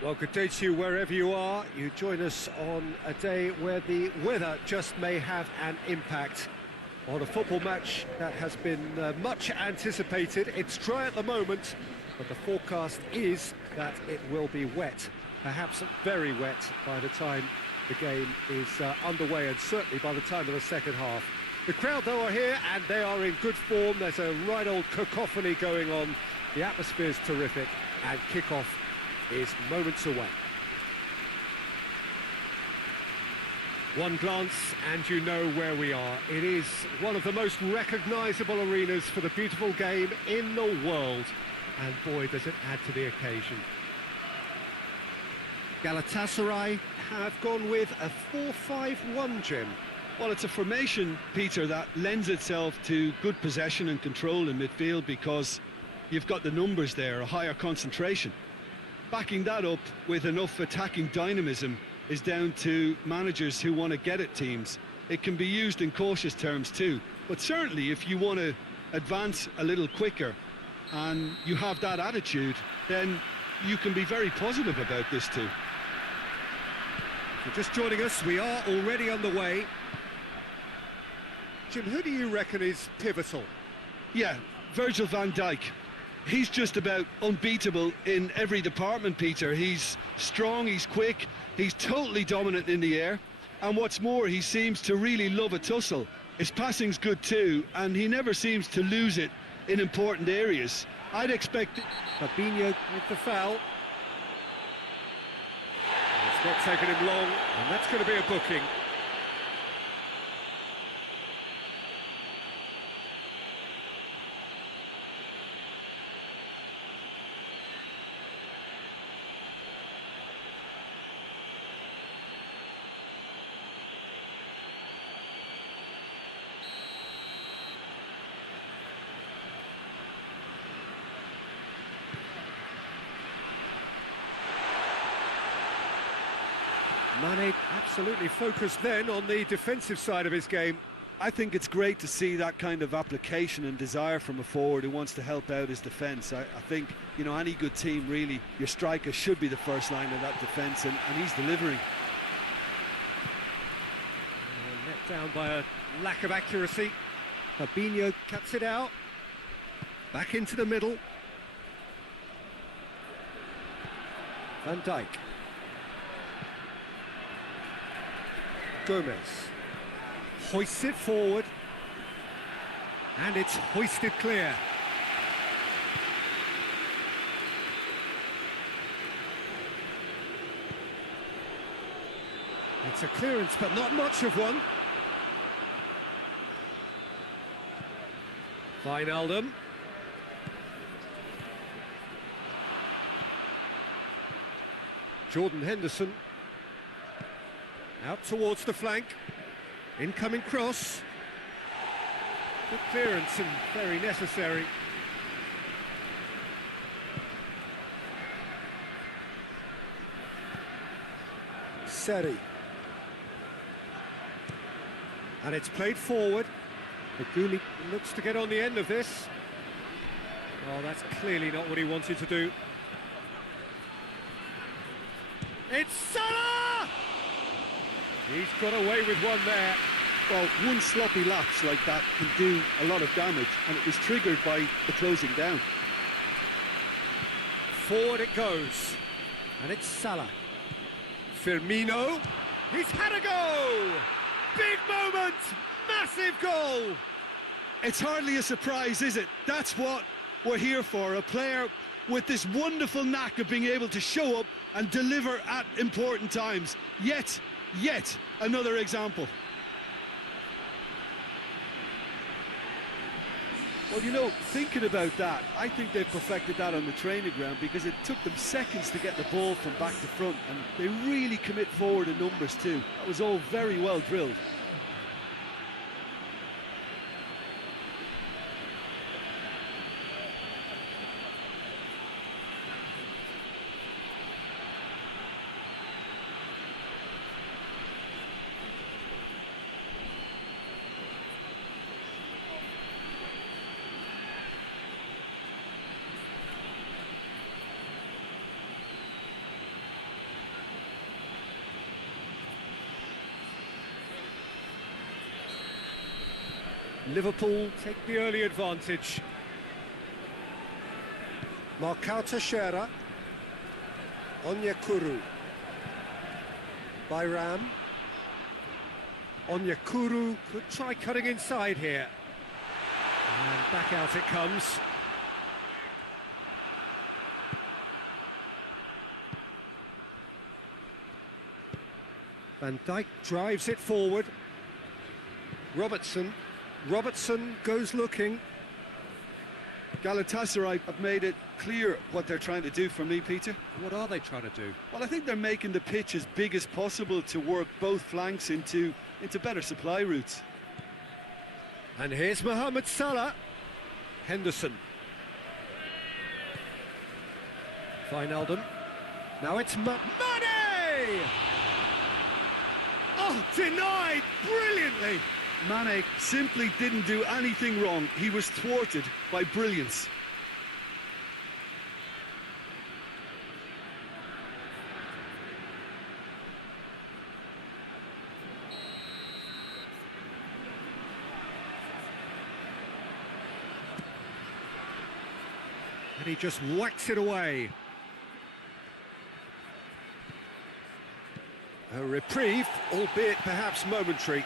Well, good day to you wherever you are. You join us on a day where the weather just may have an impact on a football match that has been much anticipated. It's dry at the moment, but the forecast is that it will be wet, perhaps very wet by the time the game is underway, and certainly by the time of the second half. The crowd, though, are here and they are in good form. There's a right old cacophony going on. The atmosphere's terrific, and kick-off is moments away. One glance and you know where we are. It is one of the most recognisable arenas for the beautiful game in the world, and boy does it add to the occasion. Galatasaray have gone with a 4-5-1, Jim. Well, it's a formation, Peter, that lends itself to good possession and control in midfield because you've got the numbers there, a higher concentration. Backing that up with enough attacking dynamism is down to managers who want to get at teams. It can be used in cautious terms too, but certainly if you want to advance a little quicker and you have that attitude, then you can be very positive about this too. If you're just joining us, we are already underway. Jim, who do you reckon is pivotal? Yeah, Virgil van Dijk. He's just about unbeatable in every department, Peter. He's strong, he's quick, he's totally dominant in the air, and what's more, he seems to really love a tussle. His passing's good too, and he never seems to lose it in important areas. I'd expect... Fabinho with the foul. It's not taken him long, and that's going to be a booking. Mane absolutely focused then on the defensive side of his game. I think it's great to see that kind of application and desire from a forward who wants to help out his defence. I think, you know, any good team really, your striker should be the first line of that defence, and he's delivering. Let down by a lack of accuracy. Fabinho cuts it out. Back into the middle. Van Dijk. Gomez hoists it forward, and it's hoisted clear. It's a clearance, but not much of one. Wijnaldum. Jordan Henderson. Out towards the flank. Incoming cross. Good clearance and very necessary. Seri. And it's played forward. Maguli looks to get on the end of this. Oh, that's clearly not what he wanted to do. It's Salah! He's got away with one there. Well, one sloppy lapse like that can do a lot of damage, and it was triggered by the closing down. Forward it goes, and it's Salah. Firmino, he's had a go! Big moment, massive goal! It's hardly a surprise, is it? That's what we're here for, a player with this wonderful knack of being able to show up and deliver at important times. Yet another example. Well, you know, thinking about that, I think they've perfected that on the training ground because it took them seconds to get the ball from back to front, and they really commit forward in numbers too. That was all very well drilled. Liverpool take the early advantage. Marcao Teixeira. Onyekuru. Bayram. Onyekuru could try cutting inside here. And back out it comes. Van Dijk drives it forward. Robertson goes looking. Galatasaray have made it clear what they're trying to do for me, Peter. What are they trying to do? Well, I think they're making the pitch as big as possible to work both flanks into better supply routes. And here's Mohamed Salah. Henderson. Wijnaldum. Now it's Mane! Oh, denied brilliantly! Mane simply didn't do anything wrong. He was thwarted by brilliance. And he just whacks it away. A reprieve, albeit perhaps momentary.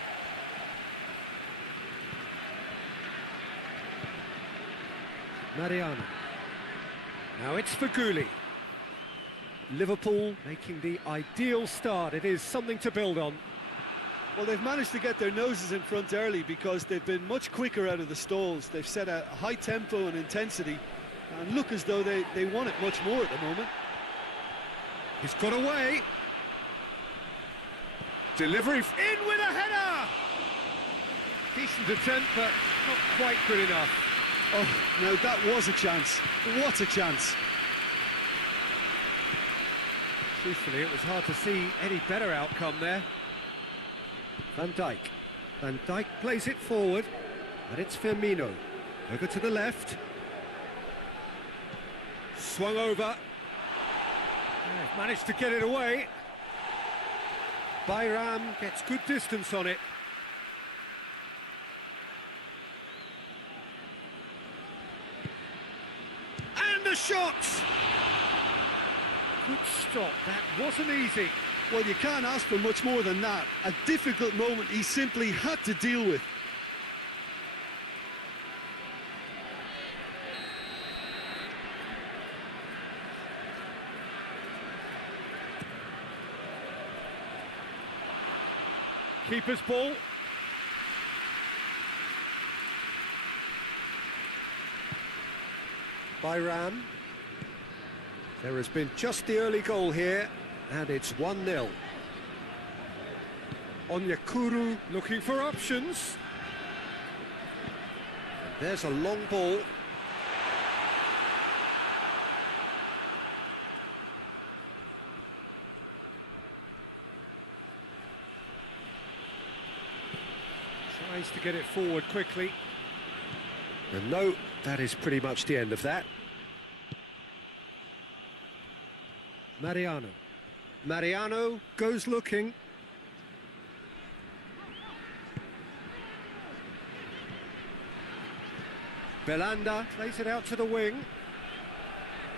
Mariano. Now it's Feghouli. Liverpool making the ideal start. It is something to build on. Well, they've managed to get their noses in front early because they've been much quicker out of the stalls. They've set a high tempo and intensity and look as though they want it much more at the moment. He's got away. Delivery in with a header! Decent attempt, but not quite good enough. Oh, no, that was a chance. What a chance. Truthfully, it was hard to see any better outcome there. Van Dijk. Van Dijk plays it forward, and it's Firmino. Over to the left. Swung over. Managed to get it away. Bayram gets good distance on it. And the shot! Good stop, that wasn't easy. Well, you can't ask for much more than that. A difficult moment he simply had to deal with. Keeper's ball. Bayram. There has been just the early goal here, and it's 1-0. Onyekuru looking for options. There's a long ball. Tries to get it forward quickly. And no, that is pretty much the end of that. Mariano. Mariano goes looking. Belanda plays it out to the wing.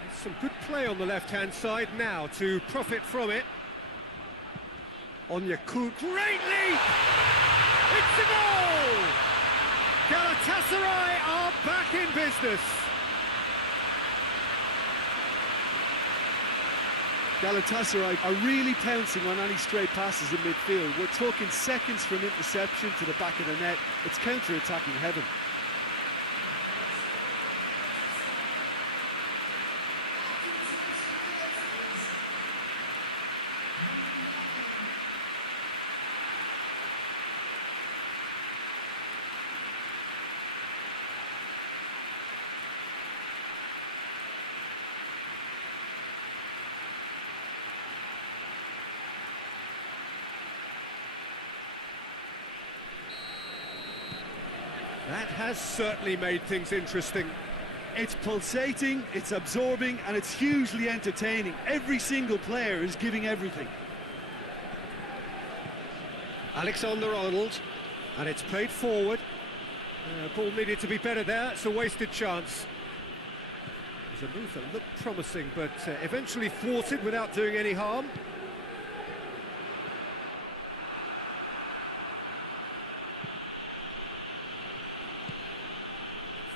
There's some good play on the left-hand side now to profit from it. Onyekuru, great leap! It's a goal! Galatasaray are back in business. Galatasaray are really pouncing on any stray passes in midfield. We're talking seconds from interception to the back of the net. It's counter-attacking heaven. That has certainly made things interesting. It's pulsating, it's absorbing, and it's hugely entertaining. Every single player is giving everything. Alexander-Arnold, and it's played forward. Ball needed to be better there, it's a wasted chance. It was a move that looked promising, but eventually thwarted without doing any harm.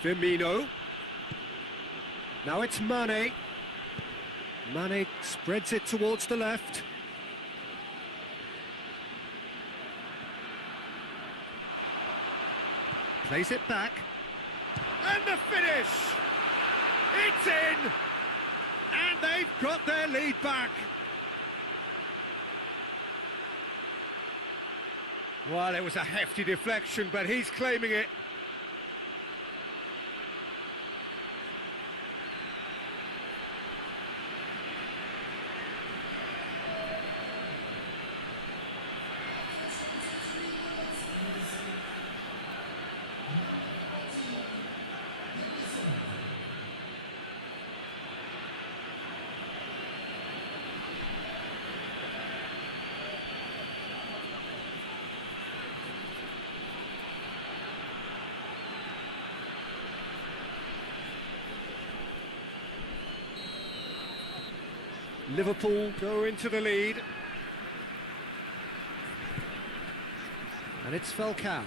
Firmino. Now it's Mane. Mane spreads it towards the left. Plays it back. And the finish! It's in! And they've got their lead back. Well, it was a hefty deflection, but he's claiming it. Liverpool go into the lead. And it's Falcao.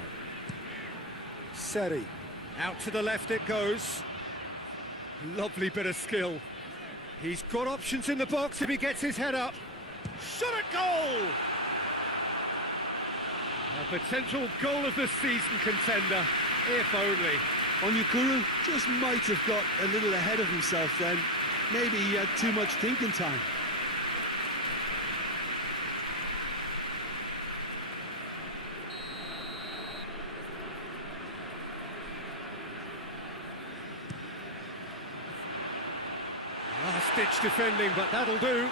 Seri. Out to the left it goes. Lovely bit of skill. He's got options in the box if he gets his head up. Shot at goal! A potential goal of the season contender, if only. Onyekuru just might have got a little ahead of himself then. Maybe he had too much thinking time. Last-ditch defending, but that'll do.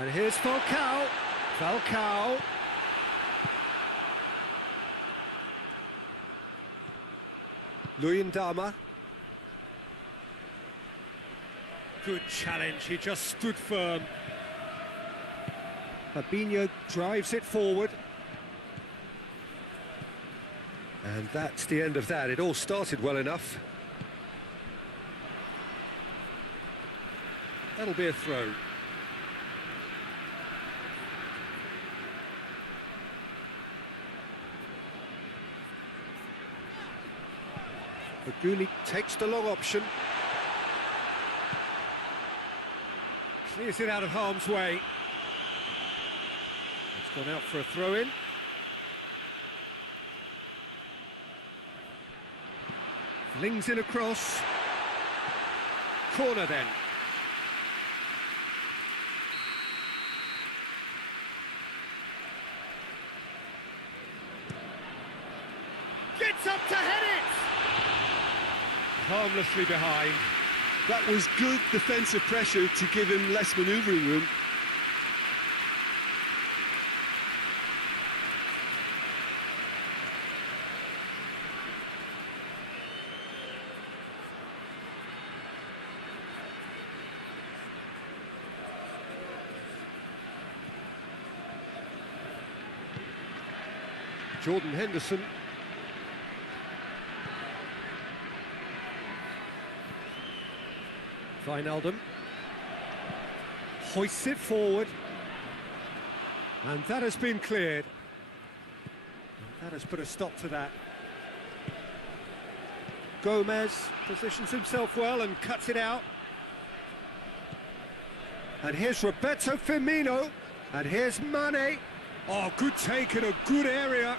And here's Falcao. Falcao. Luyendama. Good challenge, he just stood firm. Fabinho drives it forward. And that's the end of that. It all started well enough. That'll be a throw. Aguli takes the long option. Clears it out of harm's way. It's gone out for a throw-in. Flings in across. Corner then. Gets up to head it! Harmlessly behind. That was good defensive pressure to give him less manoeuvring room. Jordan Henderson. Wijnaldum hoists it forward, and that has been cleared. And that has put a stop to that. Gomez positions himself well and cuts it out. And here's Roberto Firmino, and here's Mane. Oh, good take in a good area.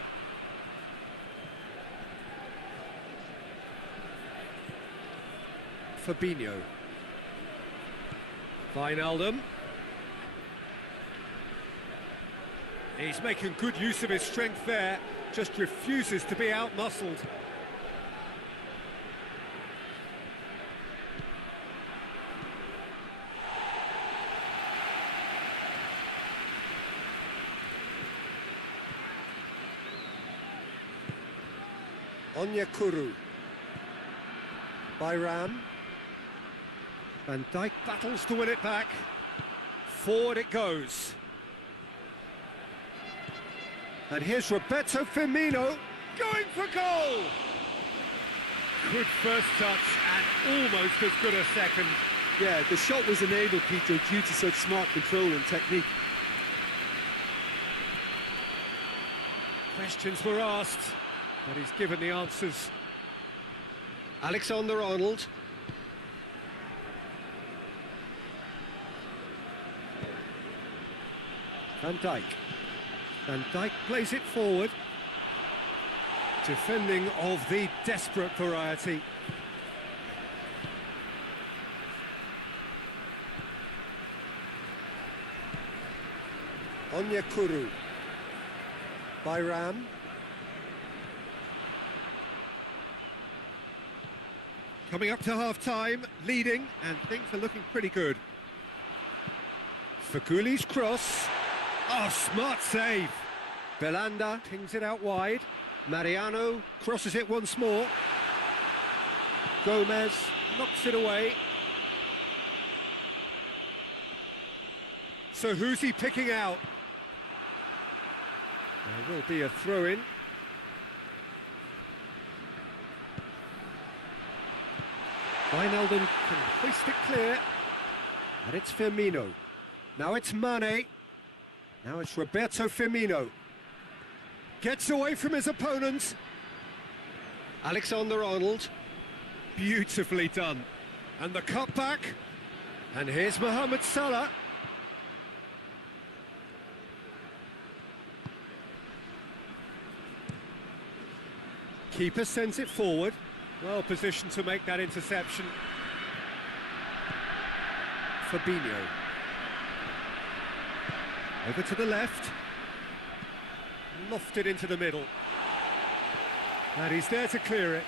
Fabinho. Wijnaldum. He's making good use of his strength there, just refuses to be out-muscled. Onyekuru. Bayram. Van Dijk battles to win it back. Forward it goes. And here's Roberto Firmino going for goal! Good first touch and almost as good a second. Yeah, the shot was enabled, Peter, due to such smart control and technique. Questions were asked, but he's given the answers. Alexander-Arnold. Van Dijk. Van Dijk plays it forward. Defending of the desperate variety. Onyekuru. Bayram. Coming up to half-time, leading, and things are looking pretty good. Faguli's cross. Oh, smart save. Belanda pings it out wide. Mariano crosses it once more. Gomez knocks it away. So who's he picking out? There will be a throw-in. Wijnaldum can hoist it clear. And it's Firmino. Now it's Mane. Now it's Roberto Firmino. Gets away from his opponent. Alexander-Arnold. Beautifully done. And the cutback. And here's Mohamed Salah. Keeper sends it forward. Well positioned to make that interception. Fabinho. Over to the left. Lofted into the middle. And he's there to clear it.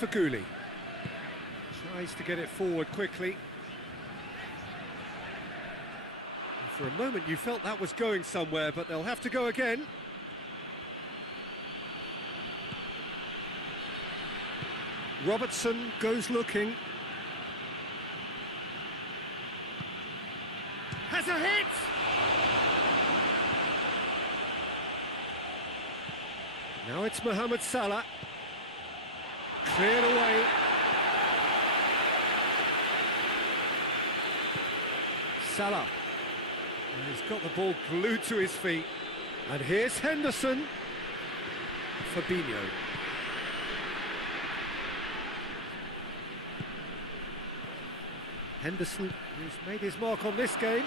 Faguli. Tries to get it forward quickly. For a moment you felt that was going somewhere, but they'll have to go again. Robertson goes looking. Has a hit! Now it's Mohamed Salah. Cleared away. Salah. And he's got the ball glued to his feet. And here's Henderson. Fabinho. Henderson, who's made his mark on this game.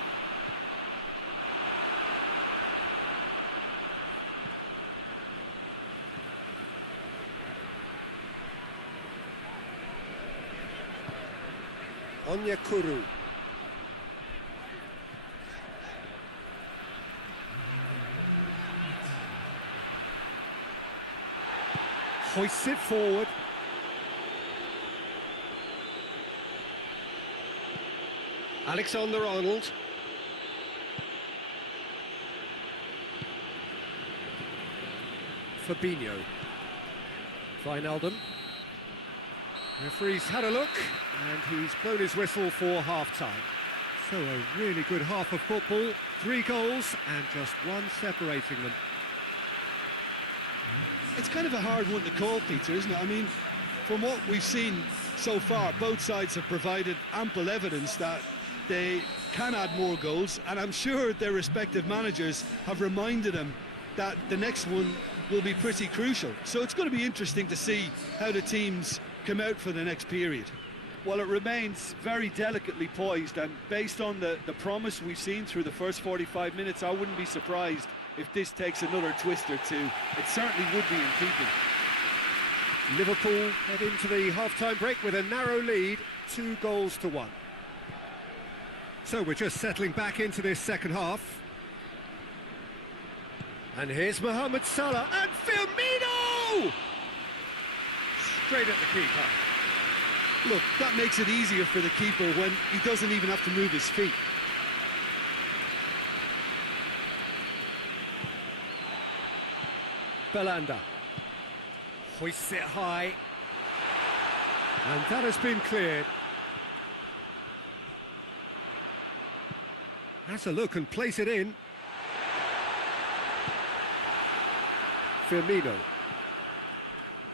Onyekuru. Hoists it forward. Alexander-Arnold. Fabinho. Wijnaldum. Referee's had a look, and he's blown his whistle for half-time. So a really good half of football, 3 goals, and just one separating them. It's kind of a hard one to call, Peter, isn't it? I mean, from what we've seen so far, both sides have provided ample evidence that they can add more goals, and I'm sure their respective managers have reminded them that the next one will be pretty crucial. So it's going to be interesting to see how the teams come out for the next period. Well, it remains very delicately poised, and based on the promise we've seen through the first 45 minutes, I wouldn't be surprised if this takes another twist or two. It certainly would be in keeping. Liverpool head into the half-time break with a narrow lead, 2-1. So we're just settling back into this second half. And here's Mohamed Salah, and Firmino! Straight at the keeper. Look, that makes it easier for the keeper when he doesn't even have to move his feet. Belanda hoists it high. And that has been cleared. Has a look and plays it in. Firmino.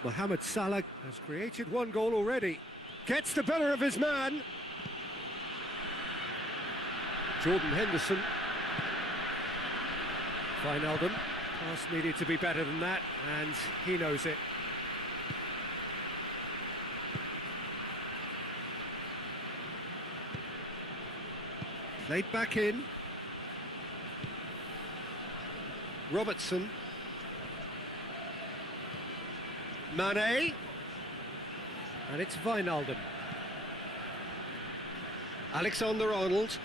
Mohamed Salah has created one goal already. Gets the better of his man. Jordan Henderson. Wijnaldum. Pass needed to be better than that, and he knows it. Played back in. Robertson. Mane. And it's Wijnaldum. Alexander-Arnold.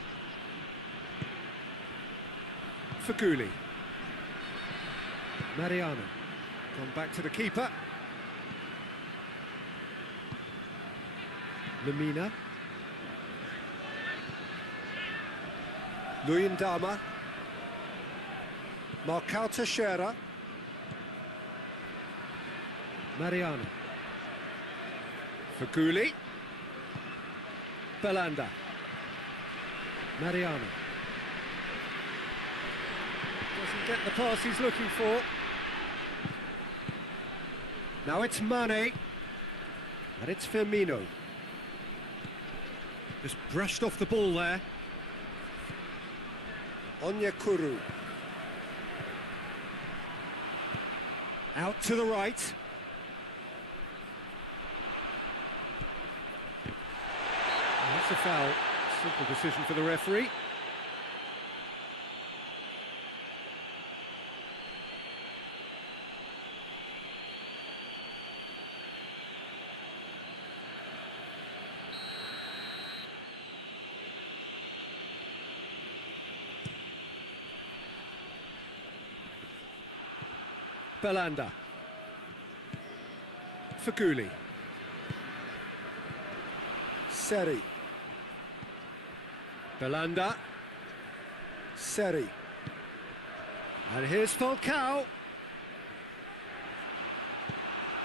Faguli. Mariano. Gone back to the keeper. Lemina. Luyendama. Marcao Teixeira. Mariano. Faguli. Belanda. Mariano. Doesn't get the pass he's looking for. Now it's Mane. And it's Firmino. Just brushed off the ball there. Onyekuru. Out to the right. That's a foul. Simple decision for the referee. Belanda. Faguli. Seri. Belanda. Seri. And here's Falcao.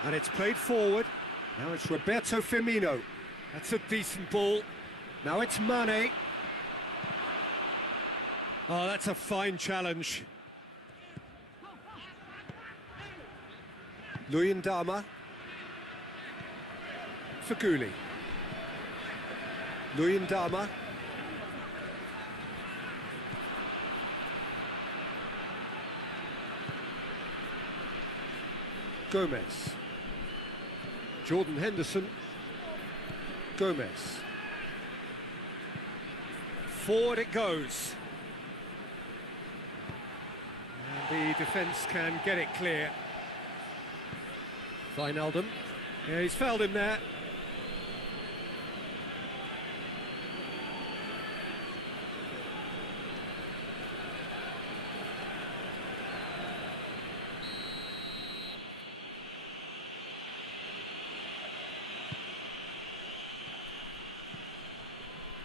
And it's played forward. Now it's Roberto Firmino. That's a decent ball. Now it's Mane. Oh, that's a fine challenge. Luyendama. Faguli. Luyendama. Gomez. Jordan Henderson. Gomez. Forward it goes. And the defence can get it clear. Wijnaldum. Yeah, he's fouled him there.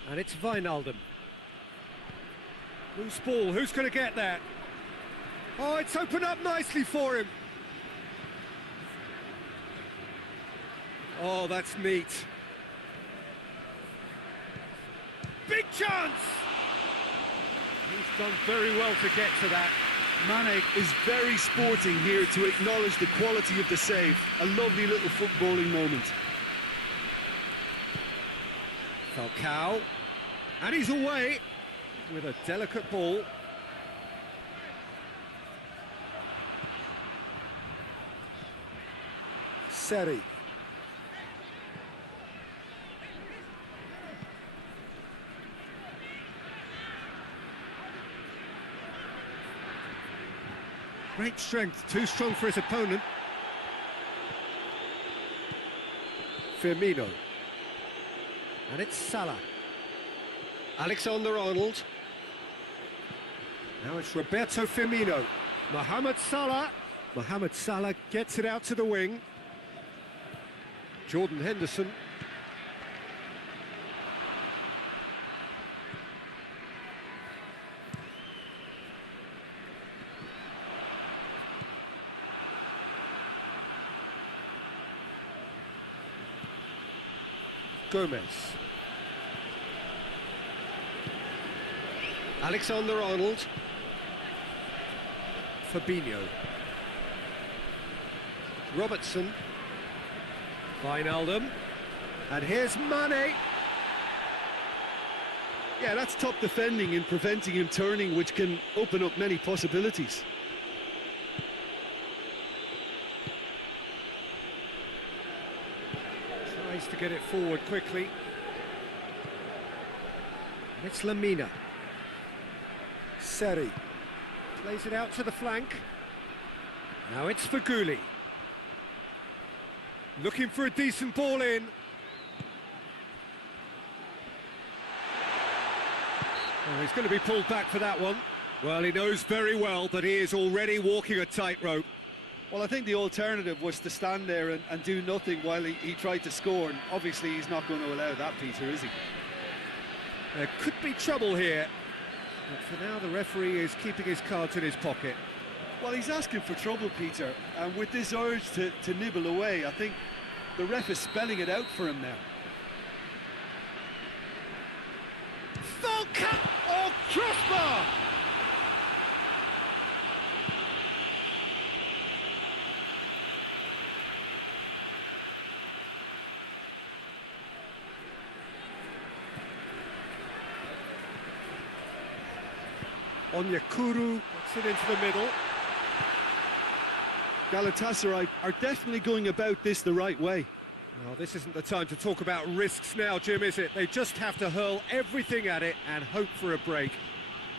And it's Wijnaldum. Loose ball, who's going to get that? Oh, it's opened up nicely for him. Oh, that's neat. Big chance! He's done very well to get to that. Mane is very sporting here to acknowledge the quality of the save. A lovely little footballing moment. Falcao. And he's away with a delicate ball. Seri. Great strength, too strong for his opponent. Firmino. And it's Salah. Alexander-Arnold. Now it's Roberto Firmino. Mohamed Salah. Mohamed Salah gets it out to the wing. Jordan Henderson. Gomez. Alexander-Arnold. Fabinho. Robertson. Wijnaldum. And here's Mane. Yeah, that's top defending and preventing him turning, which can open up many possibilities. Tries to get it forward quickly. And it's Lamina. Seri. Plays it out to the flank. Now it's Faguli. Looking for a decent ball in. Oh, he's going to be pulled back for that one. Well, he knows very well that he is already walking a tightrope. Well, I think the alternative was to stand there and do nothing while he tried to score, and obviously he's not going to allow that, Peter, is he? There could be trouble here, but for now the referee is keeping his cards in his pocket. Well, he's asking for trouble, Peter, and with this urge to nibble away, I think the ref is spelling it out for him now. Falcao! Oh, crossbar! Onyekuru puts it into the middle. Galatasaray are definitely going about this the right way. Well, this isn't the time to talk about risks now, Jim, is it? They just have to hurl everything at it and hope for a break.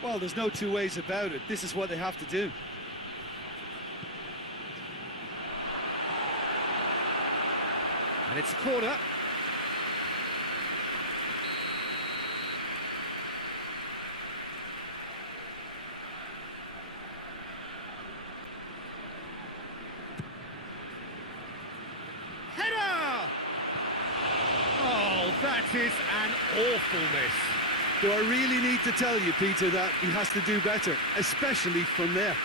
Well, there's no two ways about it. This is what they have to do. And it's a corner. Header! Oh, that is an awful miss. Do I really need to tell you, Peter, that he has to do better, especially from there?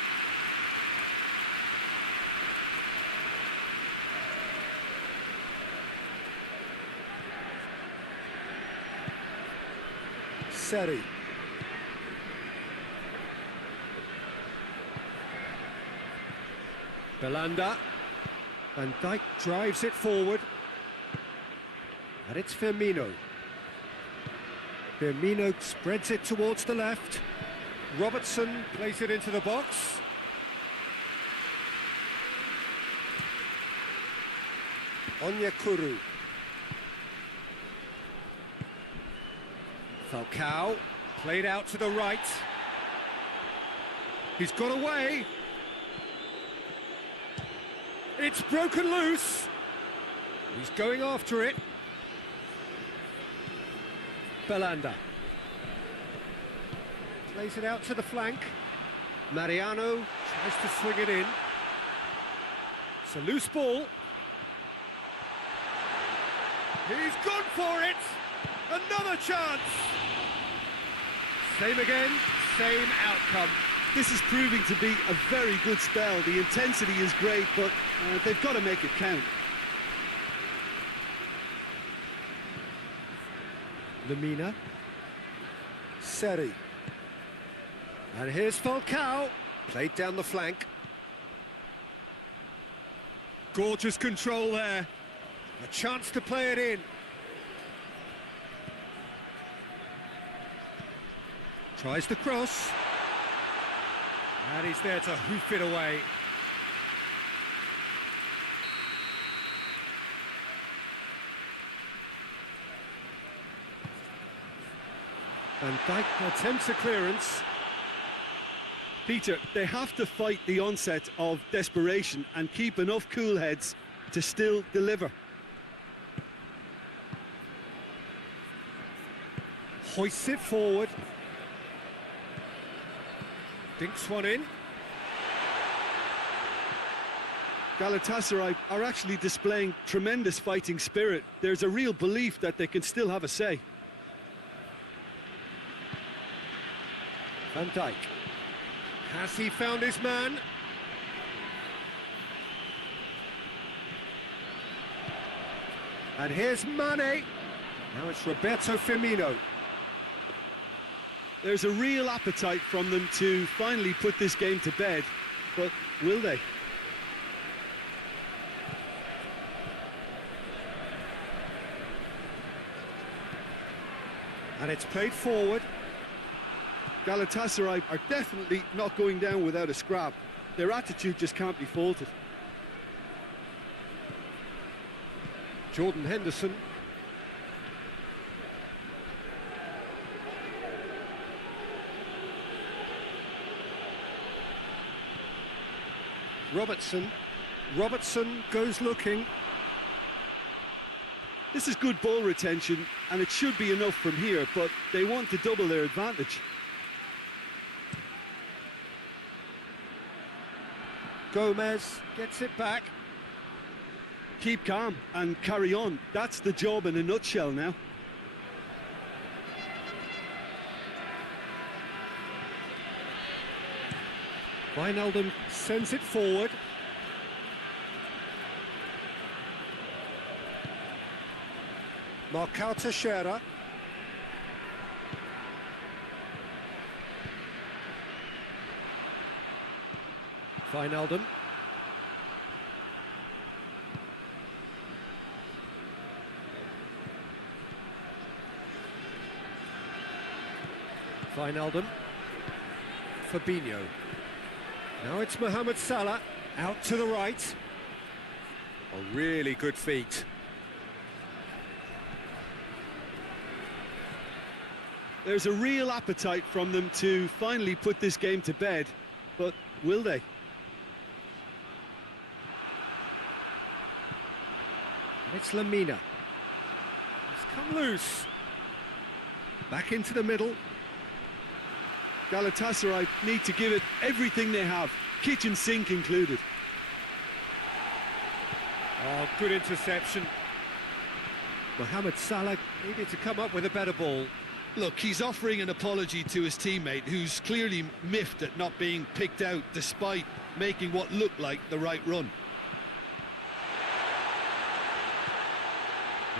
Seri. Belanda. Van Dijk drives it forward. And it's Firmino. Firmino spreads it towards the left. Robertson plays it into the box. Onyekuru. Falcao, played out to the right. He's got away. It's broken loose. He's going after it. Belanda. Plays it out to the flank. Mariano tries to swing it in. It's a loose ball. He's gone for it. Another chance. Same again, same outcome. This is proving to be a very good spell. The intensity is great, but they've got to make it count. Lamina. Seri. And here's Falcao. Played down the flank. Gorgeous control there. A chance to play it in. Tries the cross. And he's there to hoof it away. Van Dijk attempts a clearance. Peter, they have to fight the onset of desperation and keep enough cool heads to still deliver. Hoists it forward. Dinks one in. Galatasaray are actually displaying tremendous fighting spirit. There's a real belief that they can still have a say. Van Dijk. Has he found his man? And here's Mane. Now it's Roberto Firmino. There's a real appetite from them to finally put this game to bed, but will they? And it's played forward. Galatasaray are definitely not going down without a scrap. Their attitude just can't be faulted. Jordan Henderson. Robertson goes looking. This is good ball retention, and it should be enough from here, but they want to double their advantage. Gomez gets it back. Keep calm and carry on. That's the job in a nutshell now. Wijnaldum sends it forward. Marcao Teixeira. Wijnaldum. Wijnaldum. Fabinho. Now it's Mohamed Salah, out to the right. A really good feat. There's a real appetite from them to finally put this game to bed, but will they? It's Lamina. He's come loose. Back into the middle. Galatasaray need to give it everything they have, kitchen sink included. Oh, good interception. Mohamed Salah needed to come up with a better ball. Look, he's offering an apology to his teammate, who's clearly miffed at not being picked out despite making what looked like the right run.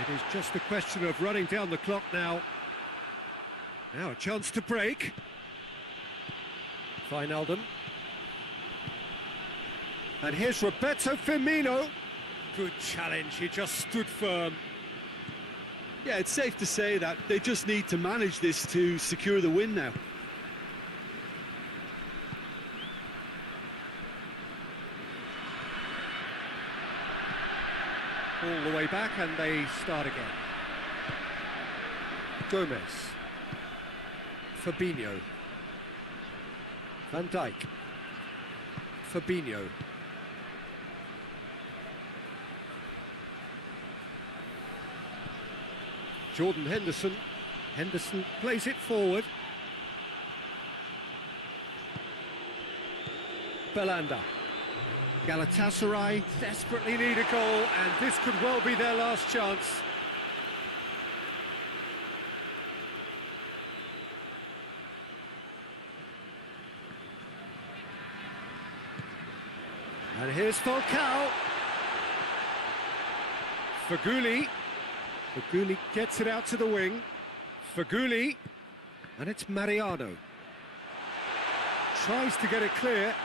It is just a question of running down the clock now. Now a chance to break. Wijnaldum. And here's Roberto Firmino. Good challenge, he just stood firm. Yeah, it's safe to say that they just need to manage this to secure the win now. All the way back and they start again. Gomez. Fabinho. Van Dijk. Fabinho. Jordan Henderson. Henderson plays it forward. Belanda. Galatasaray desperately need a goal, and this could well be their last chance. And here's Falcao. Faguli. Faguli gets it out to the wing. Faguli. And it's Mariano. Tries to get it clear.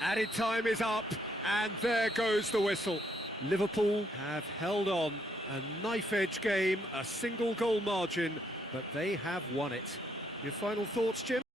Added time is up, and there goes the whistle. Liverpool have held on. A knife-edge game, a single goal margin, but they have won it. Your final thoughts, Jim?